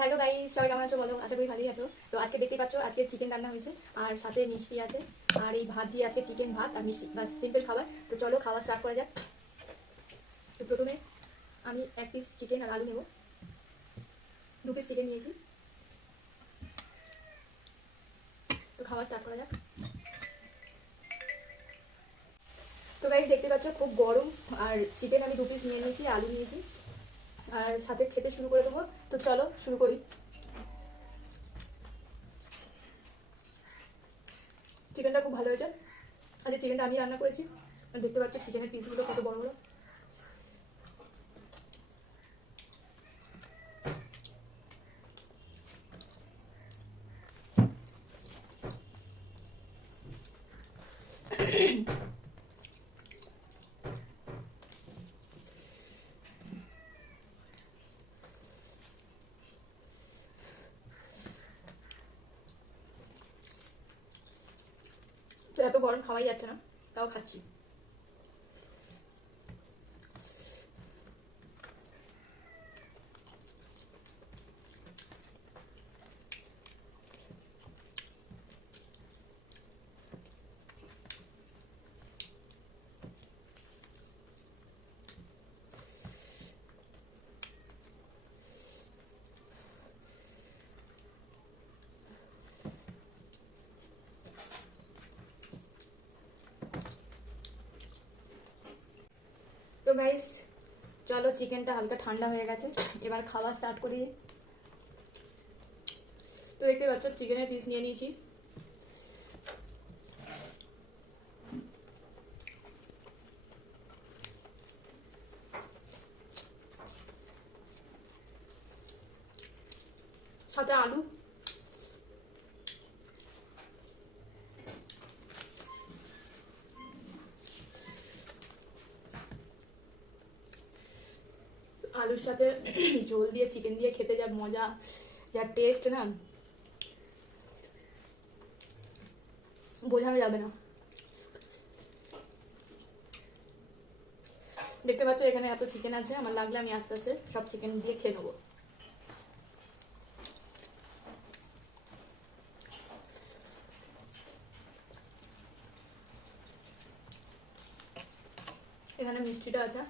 Hello guys, সবাই কেমন আছো বলো? আশা করি ভালোই আছো। তো আজকে দেখতে পাচ্ছ আজকে চিকেন রান্না হয়েছে আর সাথে মিষ্টি আছে। আর এই ভাত দিয়ে আজকে চিকেন ভাত আর মিষ্টি, বাস সিম্পল খাবার। তো চলো খাওয়া স্টার্ট করা যাক। তো প্রথমে আমি 1 পিস চিকেন আর আলু নেব। 2 পিস চিকেন নিয়েছি। তো খাওয়া স্টার্ট করা যাক। তো গাইস দেখতে পাচ্ছ খুব গরম। আর চিকেন আমি 2 পিস নিয়ে নিয়েছি, আলু নিয়েছি আর সাথে খেতে শুরু করে দেবো। তো চলো শুরু করি। চিকেনটা খুব ভালো হয়েছে। আর এই চিকেনটা আমি রান্না করেছি। দেখতে পাচ্ছ চিকেনের পিসগুলো কত বড় বড়। তো এত গরম খাওয়াই যাচ্ছে না, তাও খাচ্ছি। তো গাইস চলো, চিকেনটা হালকা ঠান্ডা হয়ে গেছে, এবার খাওয়া স্টার্ট করি। তো দেখতে পাচ্ছ চিকেনের পিস নিয়ে নিয়েছি। সাথে আলু। আলুর সাথে ঝোল দিয়ে চিকেন দিয়ে খেতে যা মজা, যা টেস্ট না, বোঝানো যাবে না। দেখতে পাচ্ছ এখানে এত চিকেন আছে, আমার লাগলে আমি আস্তে আস্তে সব চিকেন দিয়ে খেয়ে নেবো। এখানে মিষ্টিটা আছে।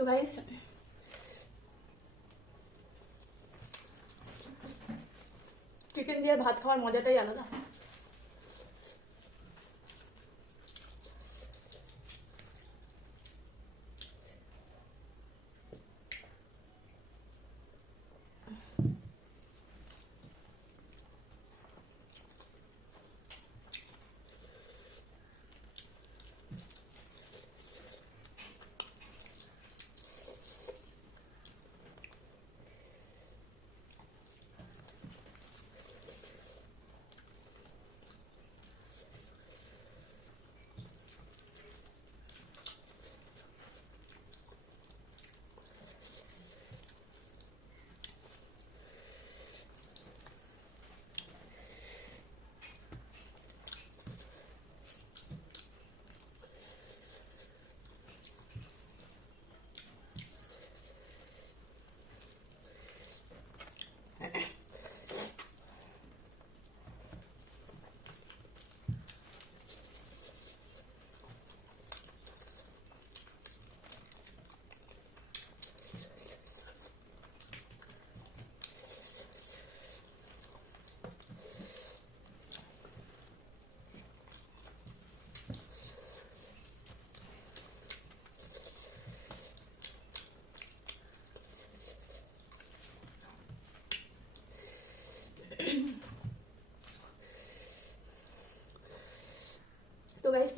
তো গাইস চিকেন দিয়ে ভাত খাওয়ার মজাটাই আলাদা।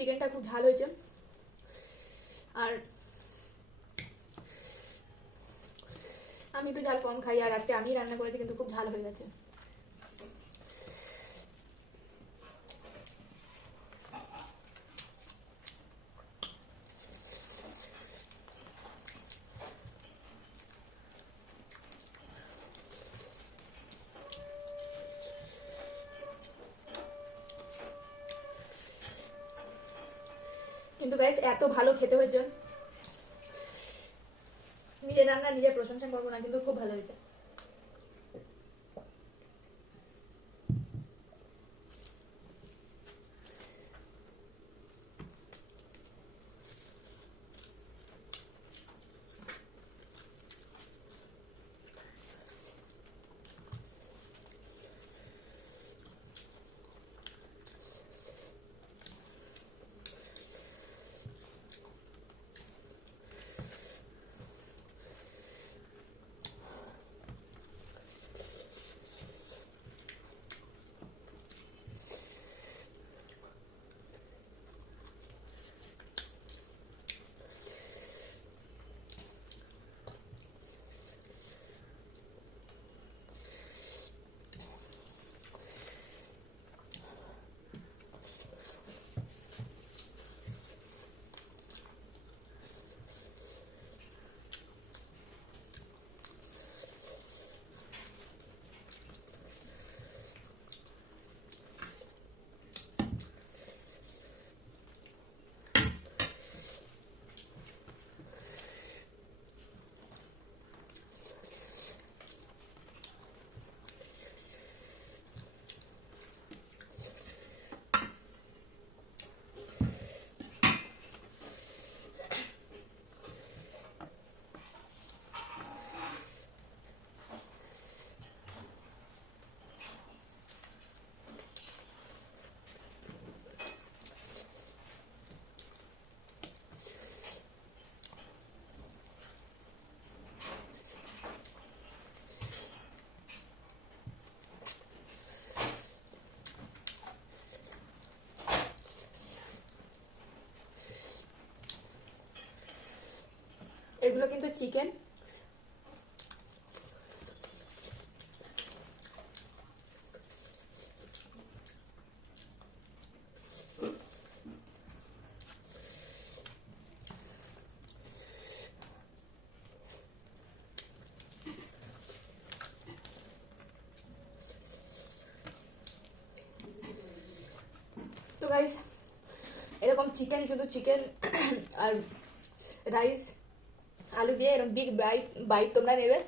চিকেনটা খুব ঝাল হয়েছে, আর আমি একটু ঝাল কম খাই, আর আজকে আমি রান্না করেছি কিন্তু খুব ঝাল হয়ে গেছে। কিন্তু গাইস এত ভালো খেতে হয়েছে, নিজের রান্না নিজের প্রশংসা করবো না, কিন্তু খুব ভালো হয়েছে। এগুলো কিন্তু চিকেন, তো গাইস এরকম চিকেন, শুধু চিকেন আর রাইস আলু দিয়ে এরকম বিগ বাইট তোমরা নেবে।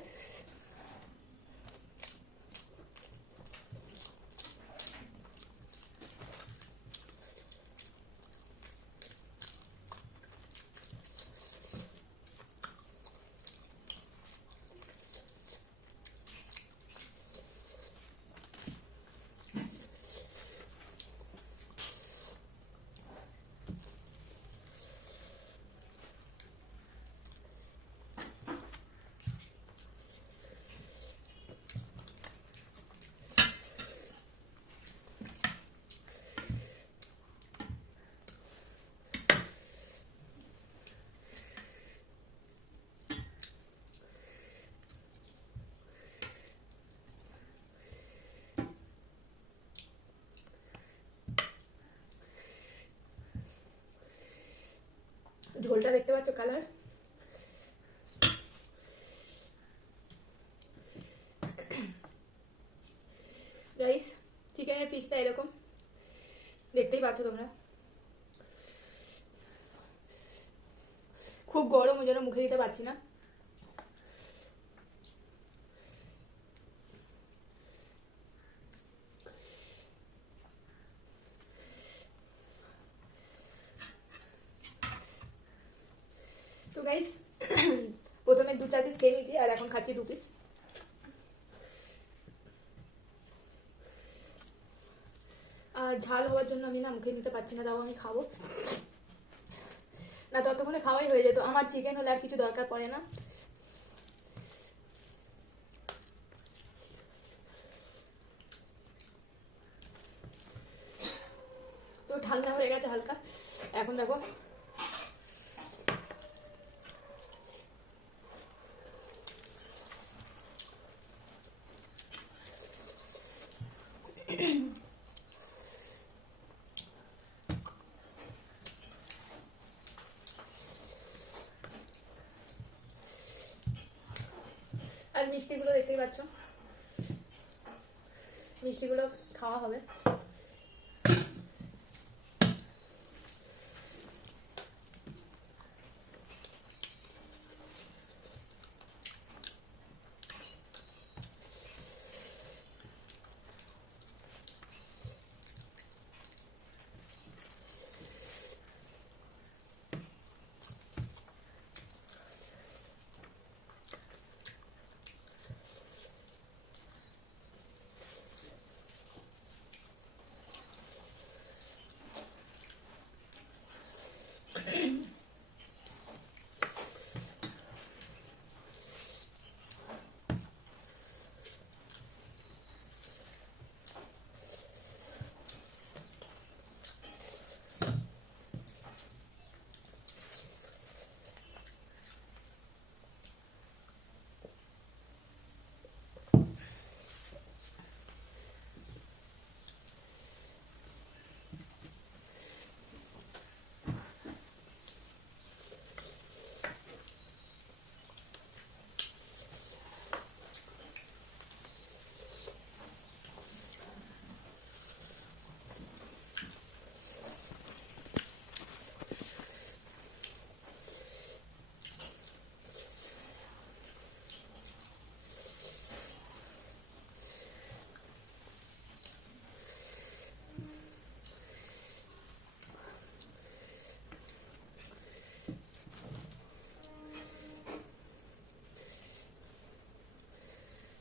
ঝোলটা দেখতে পাচ্ছ, কালার। গাইস চিকেনের পিসটা এরকম দেখতেই পাচ্ছ তোমরা, খুব গরম, ওই জন্য মুখে দিতে পারছি না। তো গাইস প্রথমে 2-4 পিস খেয়ে নিয়েছি, আর এখন খাচ্ছি 2 পিস। আর ঝাল হওয়ার জন্য আমি না মুখে নিতে পারছি না, তাও আমি খাবো না, ততক্ষণে খাওয়াই হয়ে যেত। আমার চিকেন হলে আর কিছু দরকার পড়ে না। তো ঠান্ডা হয়ে গেছে হালকা, এখন দেখো আর মিষ্টিগুলো দেখতেই পাচ্ছ, মিষ্টিগুলো খাওয়া হবে।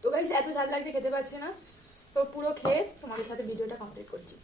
তো গাইস এত স্বাদ লাগছে খেতে পাচ্ছি না, তো পুরো খেয়ে তোমাদের সাথে ভিডিওটা কমপ্লিট করছি।